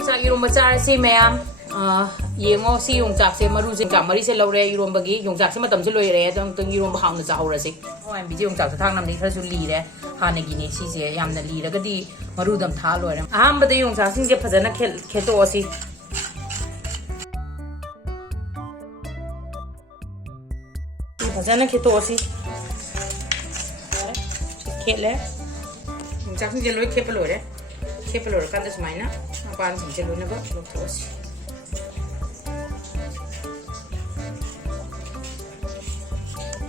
Yongchak eromba charase mayam yengo si yongchak se maru se yongchak mari se lore eromba gi yongchak se matam se loire adong tung eromba hauna cha horase hoi bi yongchak thang nam ni khara su li re hana gi ni si se yamna li ra ga di maru dam tha loire aham ba de yongchak sing je phajana kheto asi phajana kheto asi khele yongchak sing je loi khep loire Kepalor kan das maina apaan sing je luna ba loktos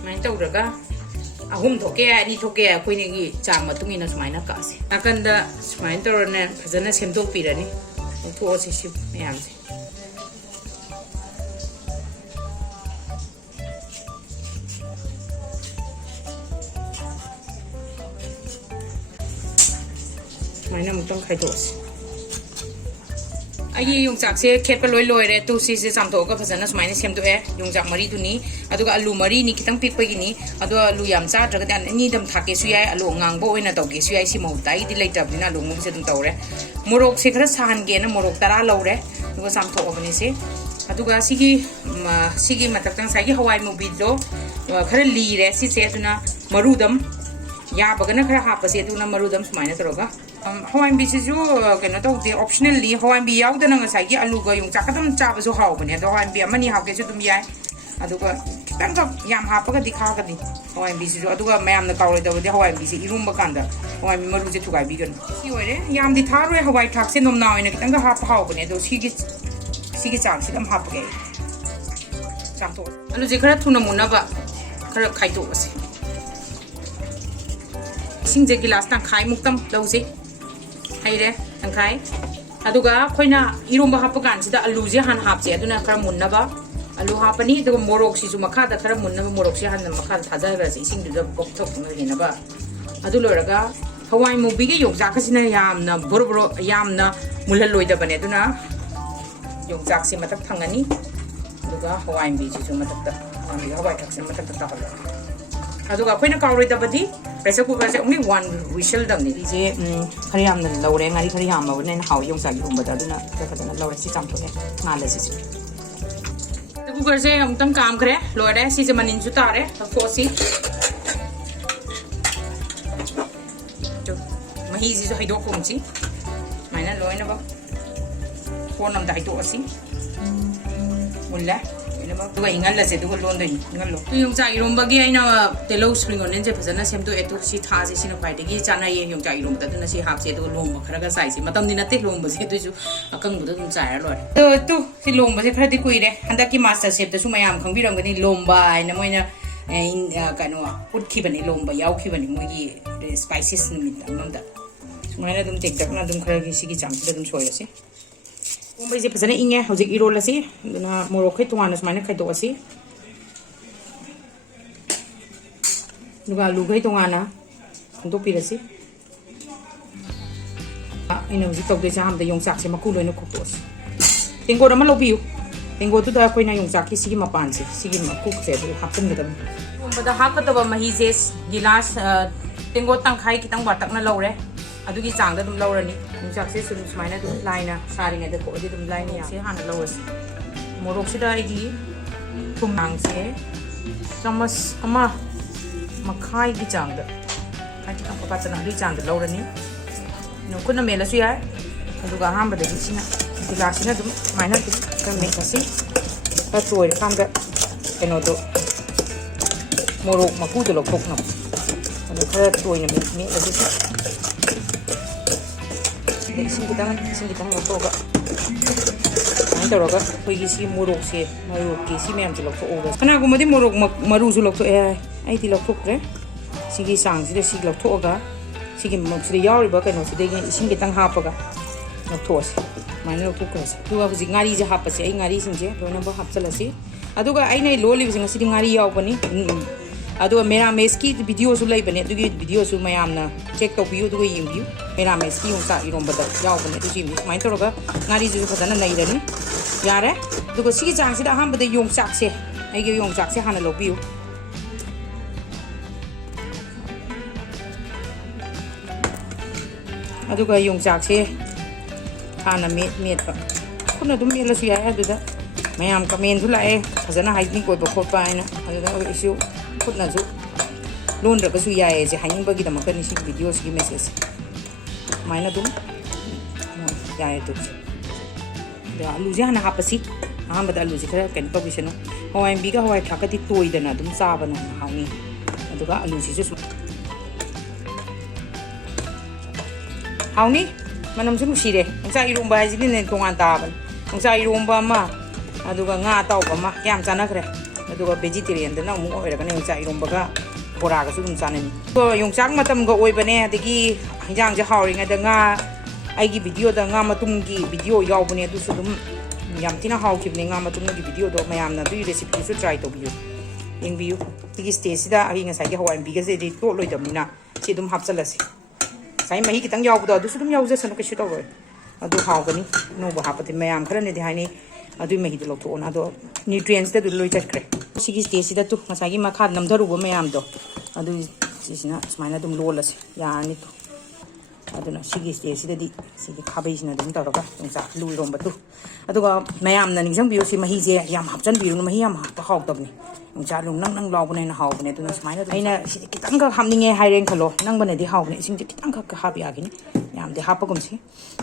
main tau raga ahum thoke ani thoke koi ni gi chang ma tungi na smaina ka se akanda smain tor ne phajana semdok pirani loktos si mayam se Mainam mutong khai dos. Ai yongchak se khet pa loi loi re tu si se sam tho ka phajana smaina sem to e yongchak mari tu ni aduga alu mari ni kitang pik pa gi ni adu alu yam cha tra ga ni dam thake su yai alu ngang bo oina to ge su yai si mo tai di lai tab na lu mu se dum tawre morok se khara sahan ge na morok tara lo re aduga sam tho obani se aduga sigi matak tang sai gi hawai mu bi do khara li re si se tuna marudam ya bagana khara ha pa se tuna marudam smaina toroga Hawai bi ju kena to the optionally hawai bi yaw da nga sai gi alu ga yongchak kadam cha ba su haw bane do hawai bi amani haw ke su dum yai aduga kitang ka yam ha pa ga dikha ga di hawai bi ju aduga mayam na kawle da hawai bi se irumba kanda hawai mi maru je thugai bi gan si oire yam di thar re hawai thak se nom na oina kitang ga ha pa haw bane do si gi chang si dam ha pa ge chang to alu je khara thuna muna ba khara khai to ase sing je gilas tang khai muktam lo se Hai re, tangkai. Aduga, koi na eromba hapa kan sida alu je han hap je aduna khara munna ba alu hapa ni aduga morok si ju makha da khara munna ba morok si han makha thaja ga si sing du da bok thok na ni ba adu loraga hawai mu bi ge yongchak ka sina yamna boro yamna mulhal loi da bane aduna yongchak si matak thangani aduga hawai bi si ju matak da hawai thak se matak ta ba aduga koi na kawroi da badi pressure cooker se only one whistle dam ni je khari yam na lawre ngari khari yam ma ne haw yongchak eromba da duna ka khadana lawre si cham thoe ngala si cooker se am tam kam kare lore si je manin ju tare fo si to mahi ji jo haido kum chi maina loina ba phone nam dai to asi mulla Duga ingal la se duga lon do ingal lo yongchak eromba gi aina telo spring onion je phajana sem to etu si tha se sina pai de gi chana ye yongchak eromba da na si hap se do lomba khara ga sai se matam ni na te lomba se tu ju akang bu da dum chai lo re tu si lomba se khara di kui re handa ki master chef da su mayam khang bi ram ga ni lomba aina moina kano put ki bani lomba yaw ki bani mo gi spices ni nam da sumaina dum tek dak na dum khara gi si gi cham da dum choi se Omba je phajana inge hojik irol asi na morok khai tuana smaina khai to asi duga lu khai tuana to pirasi ina hojik tok de jam de yongchak se maku loina khok to asi tengo rama lobiu tengo tu da koina yongchak ki sigi mapan se sigi maku se du hapun de omba da hakata ba mahi je gilas tengo tang khai kitang batak na lore adugi chang da dum lawrani yongchak se sulum smaina dum laina saring da ko di dum laina ya se han lawasi morok sida igi thumang se chamas ama makhai gi chang da ai ta pa chana ri chang da lawrani no kuna mela su ya aduga hamba da sina gilasina dum smaina dum ka me kasi ta toy kam da eno do morok maku do lokok no adu khara toy na me da si Sing kita ngotong ga. Ang tawag ga, pwede si morok si ki si mayam si lokto ogas. Kana ko madi morok maru su lokto ay ti lokto kre. Sige sang si de si lokto oga. Sige mo si de yaw ba kano si de sing kita hapa ga. Lokto si. Mana lokto kre. Duga ko si ngari je hapa si ay ngari sing je. Dona ba hap sala si. Aduga ay nay loli sing si de ngari yaw pa ni. Aduga mera meski video su lai bane adugi video su mayam na check to view aduga yim view mera meski yongchak eromba da yaw bane du jim mai to ga ngari ju phajana nai rani yare aduga sigi chang si da ham bade yongchak se ai ge yongchak se hana lo view aduga yongchak se ꯍꯥꯟꯅ ꯃꯦꯠꯄ ꯈꯨꯠꯅ ꯑꯗꯨꯝ ꯃꯦꯠꯂꯁꯨ ꯌꯥꯏ ꯑꯗꯨꯗ ꯃꯌꯥꯝ ꯀꯃꯦꯟꯁꯨ ꯂꯥꯛꯑꯦ ꯐꯖꯅ hygienic ꯑꯣꯏꯕ ꯈꯣꯠꯄ ꯍꯥꯏꯅ ꯑꯗꯨꯗ ꯑꯩꯁꯨ ꯈꯨꯠꯅꯁꯨ ꯂꯣꯟꯗ꯭ꯔꯒꯁꯨ ꯌꯥꯏꯌꯦꯁꯦ ꯍꯥꯏꯅꯤꯡꯕꯒꯤꯗꯃꯛꯇꯅꯤ ꯁꯤꯒꯤ ꯚꯤꯗꯤꯑꯣꯁꯤꯒꯤ ꯃꯦꯁꯦꯖꯁꯦ ꯁꯨꯃꯥꯏꯅ ꯑꯗꯨꯝ ꯌꯥꯏ ꯑꯗꯨꯁꯦ ꯑꯗ ꯑꯂꯨꯁꯦ ꯍꯥꯟꯅ ꯍꯥꯞꯄꯁꯤ ꯑꯍꯥꯟꯕꯗ ꯑꯂꯨꯁꯦ ꯈꯔ ꯀꯩꯅꯣ ꯇꯧꯕꯤꯁꯅꯨ ꯍꯋꯥꯏꯟꯕꯤꯒ ꯍꯋꯥꯏ ꯊꯔꯥꯛꯀꯗꯤ ꯇꯣꯏꯗꯅ ꯑꯗꯨꯝ ꯆꯥꯕꯅ ꯍꯥꯎꯅꯤ ꯑꯗꯨꯒ ꯑꯂꯨꯁꯤꯁꯨ ꯁꯨꯝ ꯍꯥꯎꯅꯤ ꯃꯅꯝꯁꯨ ꯅꯨꯡꯁꯤꯔꯦ ꯌꯣꯡꯆꯥꯛ ꯏꯔꯣꯝꯕ ꯍꯥꯏꯁꯤꯗꯤꯅꯦ ꯇꯣꯉꯥꯟ ꯇꯥꯕꯅꯤ ꯌꯣꯡꯆꯥꯛ ꯏꯔꯣꯝꯕ ꯑꯃ ꯑꯗꯨꯒ ꯉꯥ ꯑꯇꯥꯎꯕ ꯑꯃ ꯌꯥꯝ ꯆꯥꯟꯅꯈ꯭ꯔꯦ ꯑꯗꯨꯒ ꯚꯦꯖꯤꯇꯦꯔꯤꯌꯟꯗꯅ ꯑꯃꯨꯛ ꯑꯣꯏꯔꯒꯅ ꯌꯣꯡꯆꯥꯛ ꯏꯔꯣꯝꯕꯒ ꯕꯣꯔꯥꯒꯁꯨ ꯑꯗꯨꯝ ꯆꯥꯅꯩ ꯌꯣꯡꯆꯥꯛ ꯃꯇꯝꯒ ꯑꯣꯏꯕꯅꯦ ꯑꯗꯒꯤ ꯍꯤꯟꯖꯥꯡꯁꯦ ꯍꯥꯎꯔꯤꯉꯩꯗ ꯉꯥ ꯑꯩꯒꯤ ꯚꯤꯗꯤꯑꯣꯗ ꯉꯥ ꯃꯇꯨꯝꯒꯤ ꯚꯤꯗꯤꯑꯣ ꯌꯥꯎꯕꯅꯦ ꯑꯗꯨꯁꯨ ꯑꯗꯨꯝ ꯌꯥꯝ ꯊꯤꯅ ꯍꯥꯎꯈꯤꯕꯅꯦ ꯉꯥ ꯃꯇꯨꯝꯒꯤ ꯚꯤꯗꯤꯑꯣꯗꯣ ꯃꯌꯥꯝꯅ ꯑꯗꯨꯒꯤ ꯔꯦꯁꯤꯄꯤꯗꯨꯁꯨ ꯇ꯭ꯔꯥꯏ ꯇꯧꯕꯤꯌꯨ ꯌꯦꯡꯕꯤꯌꯨ ꯁꯤꯒꯤ ꯁ꯭ꯇꯦꯖꯁꯤꯗ ꯑꯩ ꯉꯁꯥꯏꯒꯤ ꯍꯋꯥꯏꯟꯕꯤꯒꯁꯦꯗꯤ ꯇꯣꯠꯂꯣꯏꯗꯕꯅꯤꯅ ꯁꯤ ꯑꯗꯨꯝ ꯍꯥꯞꯆꯜꯂꯁꯤ ꯉꯁꯥꯏ ꯃꯍꯤ ꯈꯤꯇꯪ ꯌꯥꯎꯕꯗꯣ ꯑꯗꯨꯁꯨ ꯑꯗꯨꯝ ꯌꯥꯎꯖꯁꯅꯨ ꯀꯩꯁꯨ ꯇꯧꯔꯣꯏ ꯑꯗꯨ ꯍꯥꯎꯒꯅꯤ ꯑꯅꯧꯕ ꯍꯥꯞꯄꯗꯤ ꯃꯌꯥꯝ ꯈꯔꯅꯗꯤ ꯍꯥꯏꯅꯩ ꯑꯗꯨꯏ ꯃꯍꯤꯗꯣ ꯂꯧꯊꯣꯛꯑꯣꯅ ꯑꯗꯣ ꯅ꯭ꯌꯨꯇ꯭ꯔꯤꯌꯦꯟꯁꯇ ꯑꯗꯨ ꯂꯣꯏ ꯆꯠꯈ꯭ꯔꯦ ꯁꯤꯒꯤ ꯁ꯭ꯇꯦꯖꯁꯤꯗ ꯉꯁꯥꯏꯒꯤ ꯃꯈꯥ ꯅꯝꯊꯔꯨꯕ ꯃꯌꯥꯝꯗꯣ ꯑꯗꯨ ꯁꯤꯁꯤꯅ ꯁꯨꯃꯥꯏꯅ ꯑꯗꯨꯝ ꯂꯣꯜꯂꯁꯤ ꯌꯥꯔꯅꯤ ꯑꯗꯨꯅ ꯁꯤꯒꯤ ꯁ꯭ꯇꯦꯖꯁꯤꯗꯗꯤ ꯁꯤꯒꯤ ꯈꯥꯕꯩꯁꯤꯅ ꯑꯗꯨꯝ ꯇꯧꯔꯒ ꯌꯣꯡꯆꯥꯛ ꯑꯂꯨ ꯏꯔꯣꯝꯕꯗꯨ ꯑꯗꯨꯒ ꯃꯌꯥꯝꯅ ꯅꯤꯡꯁꯤꯡꯕꯤꯌꯨ ꯁꯤ ꯃꯍꯤꯁꯦ ꯌꯥꯝ ꯍꯥꯞꯆꯤꯟꯕꯤꯌꯨꯅꯨ ꯃꯍꯤ ꯌꯥꯝ ꯍꯥꯞꯄ ꯍꯥꯎꯇꯕꯅꯤ ꯌꯣꯡꯆꯥꯛ ꯑꯂꯨ ꯅꯪ ꯂꯥꯎꯕꯅ ꯍꯦꯟꯅ ꯍꯥꯎꯕꯅꯦ ꯑꯗꯨꯅ ꯁꯨꯃꯥꯏꯅ ꯑꯩꯅ ꯁꯤꯗꯤ ꯈꯤꯇꯪꯈꯛ ꯍꯥꯞꯅꯤꯡꯉꯦ ꯍꯥꯏꯔꯦꯅ ꯈꯜꯂꯣ ꯅꯪꯕꯅꯗꯤ ꯍꯥꯎꯕꯅꯦ ꯏꯁꯤꯡꯁꯦ ꯈꯤꯇꯪꯈꯛ ꯍꯥꯞ ꯌꯥꯒꯤꯅꯤ ꯌꯥꯝꯗꯤ ꯍꯥꯞꯄꯒꯨꯝꯁꯤ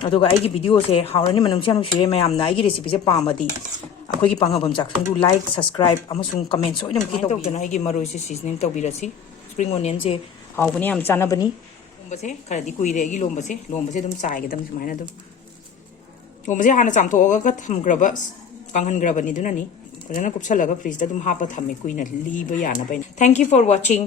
ꯑꯗꯨꯒ ꯑꯩꯒꯤ ꯚꯤꯗꯤꯑꯣꯁꯦ ꯍꯥꯎꯔꯅꯤ ꯃꯅꯨꯡꯁꯦ ꯌꯥꯝ ꯅꯨꯡꯁꯤꯔꯦ ꯃꯌꯥꯝꯅ ꯑꯩꯒꯤ ꯔꯦꯁꯤꯄꯤꯁꯦ ꯄꯥꯝꯃꯗꯤ ꯑꯩꯈꯣꯏꯒꯤ ꯄꯥꯡꯉꯕꯝ ꯆꯥꯛꯁꯪꯗꯨ ꯂꯥꯏꯛ ꯁꯕꯁꯀ꯭ꯔꯥꯏꯕ ꯑꯃꯁꯨꯡ ꯀꯃꯦꯟ ꯁꯣꯏꯗꯅꯃꯛꯀꯤ ꯇꯧꯗꯅ ꯑꯩꯒꯤ ꯃꯔꯣꯏꯁꯦ ꯁꯤꯖꯅꯤꯡ ꯇꯧꯕꯤꯔꯁꯤ ꯁꯄ꯭ꯔꯤꯡ ꯑꯣꯅꯤꯌꯟꯁꯦ ꯍꯥꯎꯕꯅꯤ ꯌꯥꯝ ꯆꯥꯅꯕꯅꯤ ꯂꯣꯝꯕꯁꯦ ꯈꯔꯗꯤ ꯀꯨꯏꯔꯦ ꯑꯩꯒꯤ ꯂꯣꯝꯕꯁꯦ ꯑꯗꯨꯝ ꯆꯥꯏꯒꯗꯕꯅꯤ ꯁꯨꯃꯥꯏꯅ ꯑꯗꯨꯝ ꯂꯣꯝꯕꯁꯦ ꯍꯥꯟꯅ ꯆꯥꯝꯊꯣꯛꯑꯒ ꯊꯝꯈ꯭ꯔꯕ ꯀꯪꯍꯟꯈ꯭ꯔꯕꯅꯤ ꯑꯗꯨꯅꯅꯤ ꯐꯖꯅ ꯀꯨꯞꯁꯜꯂꯒ ꯐ꯭ꯔꯤꯖꯇ ꯑꯗꯨꯝ ꯍꯥꯞꯄ ꯊꯝꯃꯦ ꯀꯨꯏꯅ ꯂꯤꯕ ꯌꯥꯅꯕ ꯊꯦꯡꯛ ꯌꯨ ꯐꯣꯔ ꯋꯥꯆꯤꯡ